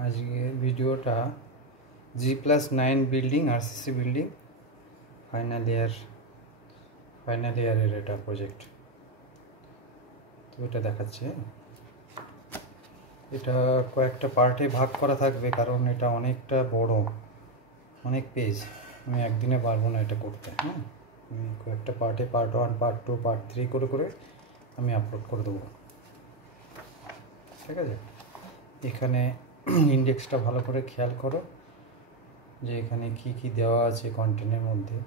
আজকে ভিডিওটা G+9 building RCC building final ইয়ারের এটা প্রজেক্ট। তো এটা দেখাচ্ছে, এটা কয়েকটা পার্টে ভাগ করা থাকবে কারণ এটা অনেকটা বড়, অনেক পেজ, আমি একদিনে পারবো না এটা করতে। হ্যাঁ, আমি কয়েকটা পার্টে পার্ট 1 পার্ট 2 পার্ট 3 করে করে আমি আপলোড করে দেবো। ঠিক আছে, এখানে ইন্ডেক্সটা ভালো করে খেয়াল করো যে এখানে কি কি দেওয়া আছে কন্টেন্টের মধ্যে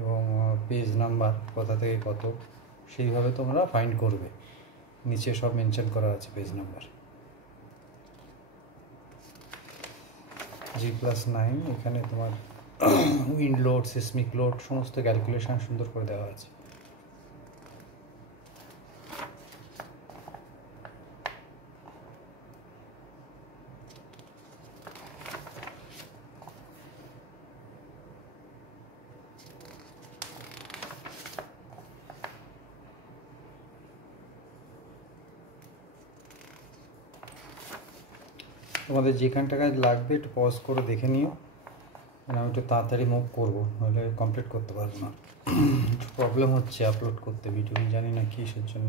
এবং পেজ নাম্বার কোথা থেকে কত, সেইভাবে তোমরা ফাইন্ড করবে। নিচে সব মেনশন করা আছে পেজ নাম্বার। G+9 এখানে তোমার উইন্ড লোড, সিসমিক লোড সমস্ত ক্যালকুলেশন সুন্দর করে দেওয়া আছে। তোমাদের যেখানটা কাজ লাগবে একটু পজ করে দেখে নিও, আমি একটু তাড়াতাড়ি মুভ করবো, নাহলে কমপ্লিট করতে পারবো না। একটু প্রবলেম হচ্ছে আপলোড করতে ভিডিও, আমি জানি না কিসের জন্য।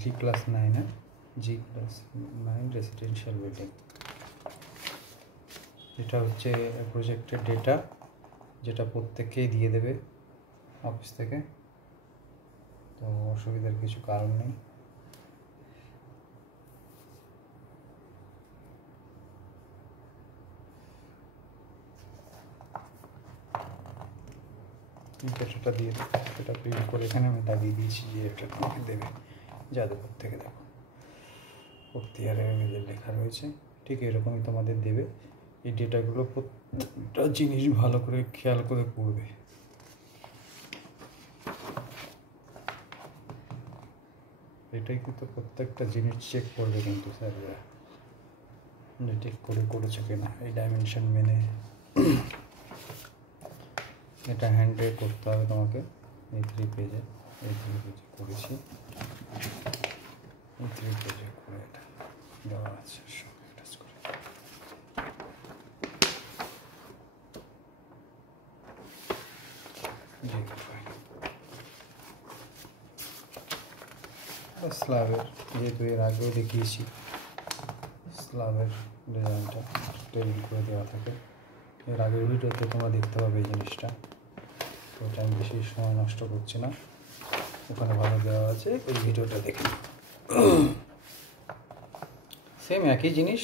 G+9 G+9 রেসিডেন্সিয়াল বিল্ডিং, এটা হচ্ছে প্রজেক্টের ডেটা, যেটা প্রত্যেককেই দিয়ে দেবে অফিস থেকে, তো অসুবিধার কিছু কারণ নেই। ডেটাটা দিয়ে দেবে, এটা প্রিন্ট করে এখানে আমি দাগিয়ে দিয়েছি যে এটা তোমাকে দেবে যাদবপুর থেকে। দেখো প্রত্যেকের লেখা রয়েছে, ঠিক এরকমই তোমাদের দেবে। এই ডেটাগুলো প্রত্যেকটা জিনিস ভালো করে খেয়াল করে পড়বে। এটাই কিন্তু প্রত্যেকটা জিনিস চেক করবে কিন্তু স্যাররা, যে ঠিক করে করেছে কিনা এই ডাইমেনশন মেনে। এটা হ্যান্ডে করতে হবে তোমাকে। এই 3 পেজে করেছি, এই 3 পেজে করে এটা দেওয়া আছে সব অ্যাটাচ করে। স্ল্যাবের, যেহেতু এর আগেও দেখিয়েছি, স্ল্যাবের ডিজাইনটা টেবিল করে দেওয়া থাকে। এর আগের ভিডিওতে তোমরা দেখতে পাবে এই জিনিসটা, তো এটা আমি বেশি সময় নষ্ট করছি না, ওখানে ভালো দেওয়া আছে, ওই ভিডিওটা দেখে। সেম একই জিনিস,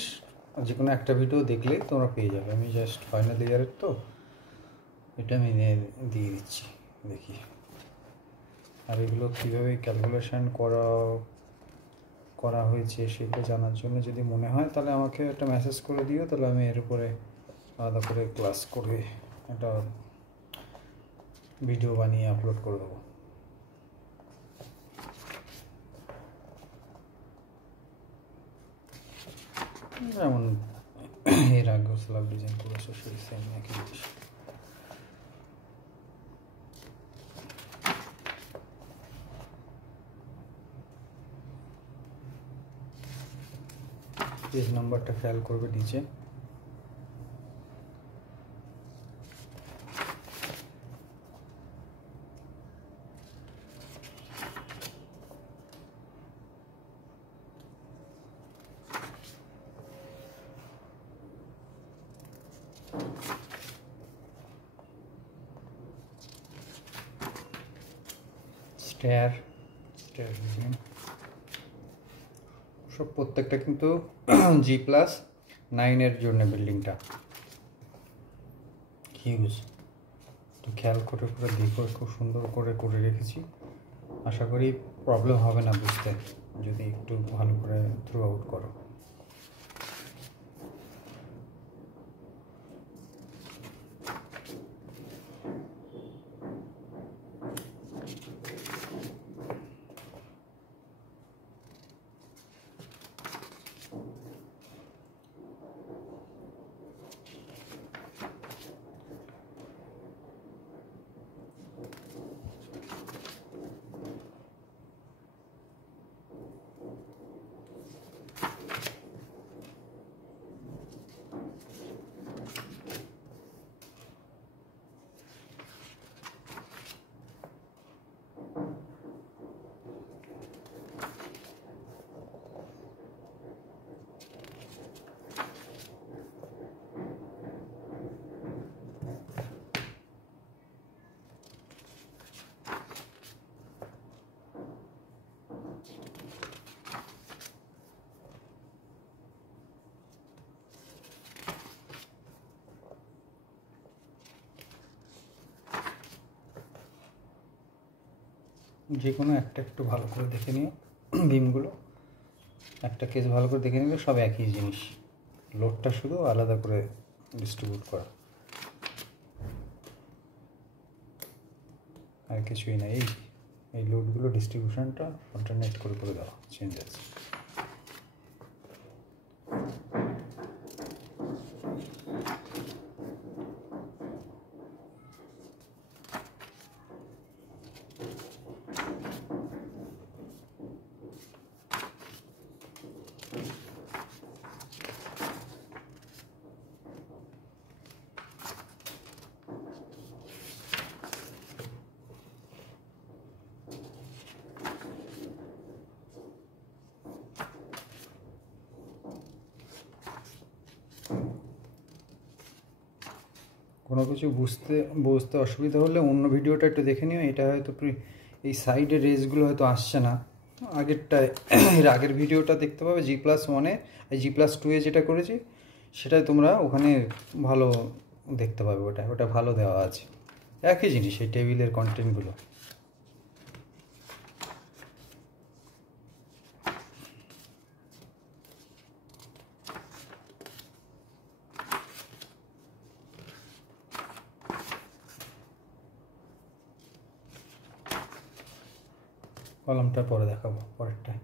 যে কোনো একটা ভিডিও দেখলেই তোমরা পেয়ে যাবে। আমি জাস্ট ফাইনাল ইয়ারের তো এটা আমি দিয়ে দিচ্ছি, দেখি। আর এগুলো কীভাবে ক্যালকুলেশান করা হয়েছে সেগুলো জানার জন্য যদি মনে হয় তাহলে আমাকে একটা মেসেজ করে দিও, তাহলে আমি এর উপরে আলাদা করে ক্লাস করে একটা ভিডিও বানিয়ে আপলোড করে দেবো। যেমন এর আগেও স্ল্যাব ডিজাইন করেছে সেই সেম একই জিনিস। পেজ নাম্বারটা খেয়াল করবে নিচে। স্টেয়ার ডিজাইন সব প্রত্যেকটা কিন্তু G+9 এর জন্য বিল্ডিংটা হিউজ। তো খেয়াল করে করে দেখো, খুব সুন্দর করে করে রেখেছি। আশা করি প্রবলেম হবে না বুঝতে, যদি একটু ভালো করে থ্রু আউট করো। যে কোনো একটা একটু ভালো করে দেখে নিও, বিমগুলো একটা কেস ভালো করে দেখে নিলে সব একই জিনিস, লোডটা শুধু আলাদা করে ডিস্ট্রিবিউট করা, আর কিছুই না। এই লোডগুলো ডিস্ট্রিবিউশনটা অল্টারনেট করে করে দেওয়া চেঞ্জ আছে। কোনো কিছু বুঝতে অসুবিধা হলে অন্য ভিডিওটা একটু দেখে নিও। এটা হয়তো এই সাইডের রেসগুলো হয়তো আসছে না, আগেরটায় এর আগের ভিডিওটা দেখতে পাবে G+1-এ, এই G+2-এ যেটা করেছি সেটাই তোমরা ওখানে ভালো দেখতে পাবে। ওটা ভালো দেওয়া আছে, একই জিনিস এই টেবিলের কন্টেন্টগুলো। কলামটা পরে দেখাবো পরেরটায়।